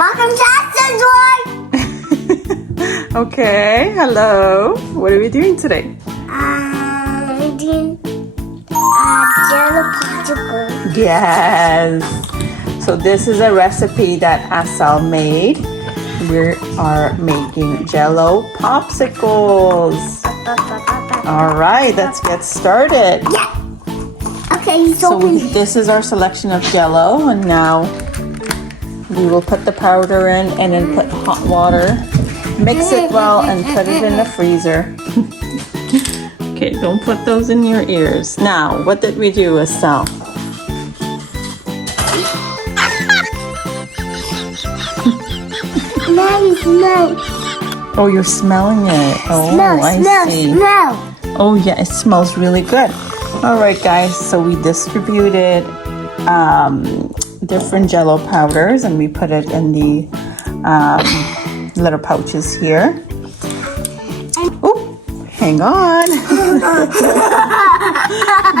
Welcome to Asal. Okay, hello. What are we doing today? We're doing Jello popsicles. Yes. So this is a recipe that Asal made. We are making Jello popsicles. All right, let's get started. Yeah. Okay, So this is our selection of Jello, and now we will put the powder in and then put hot water. Mix it well and put it in the freezer. Okay, don't put those in your ears. Now, what did we do, Asal? Smell. Oh, you're smelling it. Oh, I see. Smell. Oh, yeah, it smells really good. All right, guys, so we distributed different Jello powders and we put it in the little pouches here. Oh, hang on.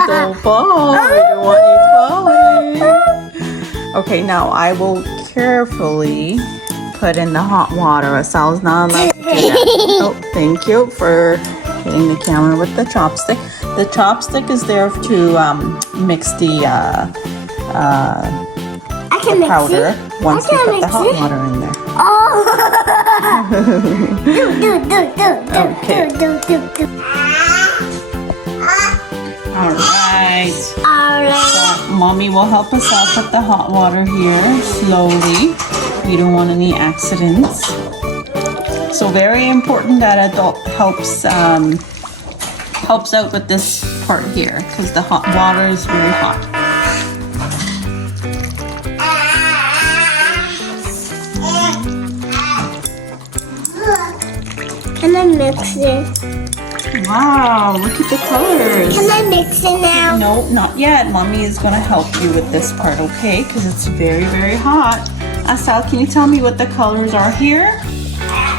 Don't fall. I don't want you falling. Okay, now I will carefully put in the hot water. Asal's not allowed to do that. Oh, thank you for hitting the camera with the chopstick. The chopstick is there to mix the powder once you put the hot water in there. Oh! Okay. All right. So Mommy will help us out with the hot water here slowly. We don't want any accidents. So very important that adult helps out with this part here because the hot water is very hot. Can I mix it? Wow, look at the colors. Can I mix it now? No, not yet. Mommy is going to help you with this part, okay? Because it's very, very hot. Asal, can you tell me what the colors are here?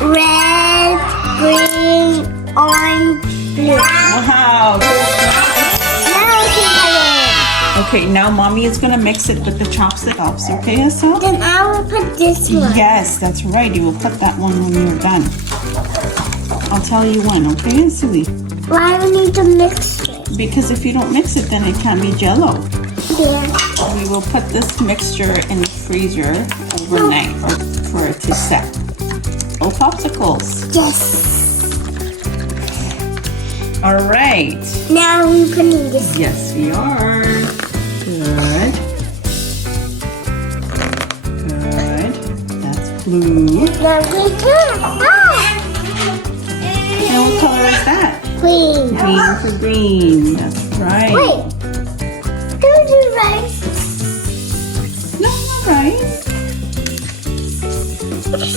Red, green, orange, blue. Wow. Okay, now Mommy is going to mix it with the chopstick. Okay, Asal? Then I will put this one. Yes, that's right. You will put that one when you're done. I'll tell you when, okay, Asali? Why do we need to mix it? Because if you don't mix it, then it can't be Jello. Yeah. We will put this mixture in the freezer overnight for it to set. Oh, popsicles. Yes. All right. Now we're putting this. Yes, we are. Good. Good. That's blue. Now we And what color is that? Green. Green for green. That's right. Wait. Don't do rice. No, not rice.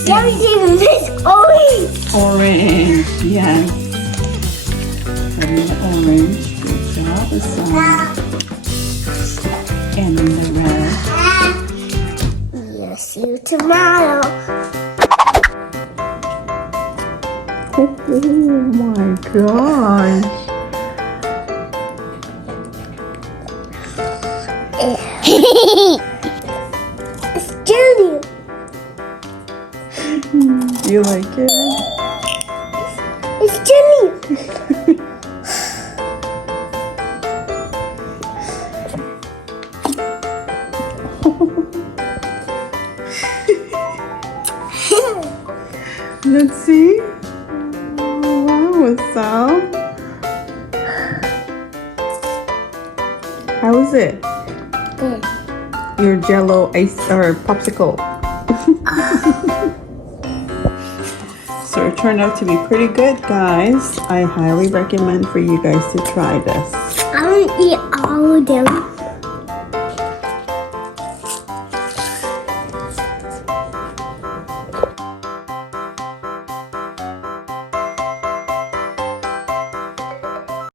Now we do this orange. Orange, yes. And the orange. Good job, Asal. And then the red. Yes, see you tomorrow. Oh my gosh. It's Jello. You like it? It's Jello. Let's see. Wow, Asal. How is it? Good. Your Jello ice or popsicle. So it turned out to be pretty good, guys. I highly recommend for you guys to try this. I want to eat all of them.